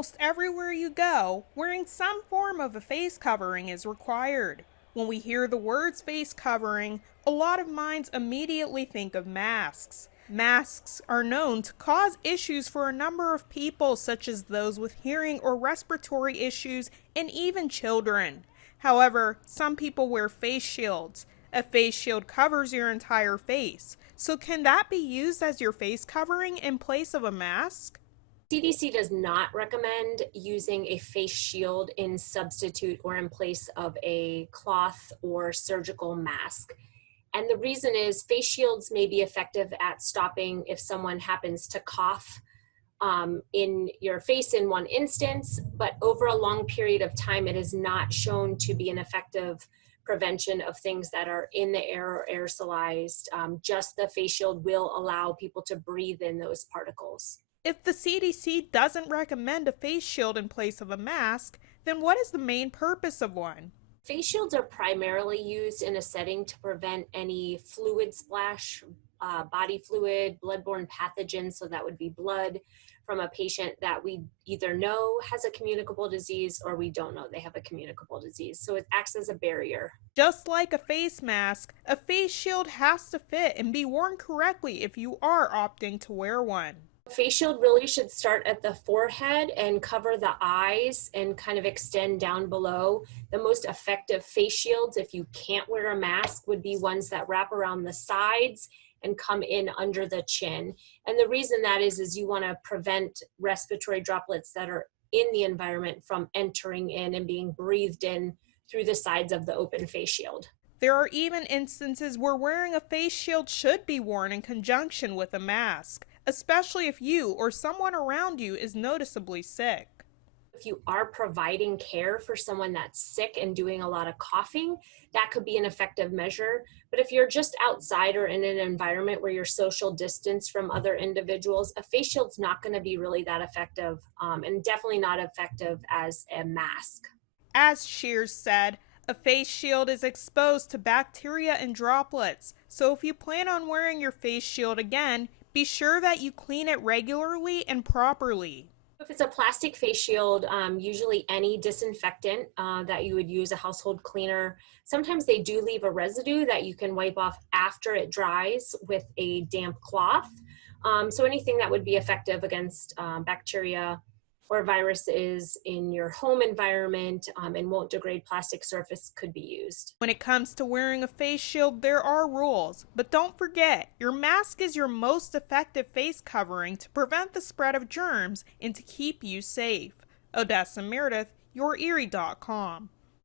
Almost everywhere you go, wearing some form of a face covering is required. When we hear the words face covering, a lot of minds immediately think of masks. Masks are known to cause issues for a number of people, such as those with hearing or respiratory issues, and even children. However, some people wear face shields. A face shield covers your entire face. So, can that be used as your face covering in place of a mask? CDC does not recommend using a face shield in substitute or in place of a cloth or surgical mask. And the reason is face shields may be effective at stopping if someone happens to cough in your face in one instance, but over a long period of time, it is not shown to be an effective prevention of things that are in the air or aerosolized. Just the face shield will allow people to breathe in those particles. If the CDC doesn't recommend a face shield in place of a mask, then what is the main purpose of one? Face shields are primarily used in a setting to prevent any fluid splash, body fluid, bloodborne pathogens, so that would be blood from a patient that we either know has a communicable disease or we don't know they have a communicable disease. So it acts as a barrier. Just like a face mask, a face shield has to fit and be worn correctly if you are opting to wear one. Face shield really should start at the forehead and cover the eyes and kind of extend down below. The most effective face shields, if you can't wear a mask, would be ones that wrap around the sides and come in under the chin. And the reason that is you want to prevent respiratory droplets that are in the environment from entering in and being breathed in through the sides of the open face shield. There are even instances where wearing a face shield should be worn in conjunction with a mask, especially if you or someone around you is noticeably sick. If you are providing care for someone that's sick and doing a lot of coughing, that could be an effective measure. But if you're just outside or in an environment where you're social distance from other individuals, a face shield's not going to be really that effective, and definitely not effective as a mask. As Shears said, a face shield is exposed to bacteria and droplets, so if you plan on wearing your face shield again, be sure that you clean it regularly and properly. If it's a plastic face shield, usually any disinfectant that you would use, a household cleaner, sometimes they do leave a residue that you can wipe off after it dries with a damp cloth. So anything that would be effective against bacteria or viruses in your home environment and won't degrade plastic surface could be used. When it comes to wearing a face shield, there are rules, but don't forget, your mask is your most effective face covering to prevent the spread of germs and to keep you safe. Odessa Meredith, YourErie.com.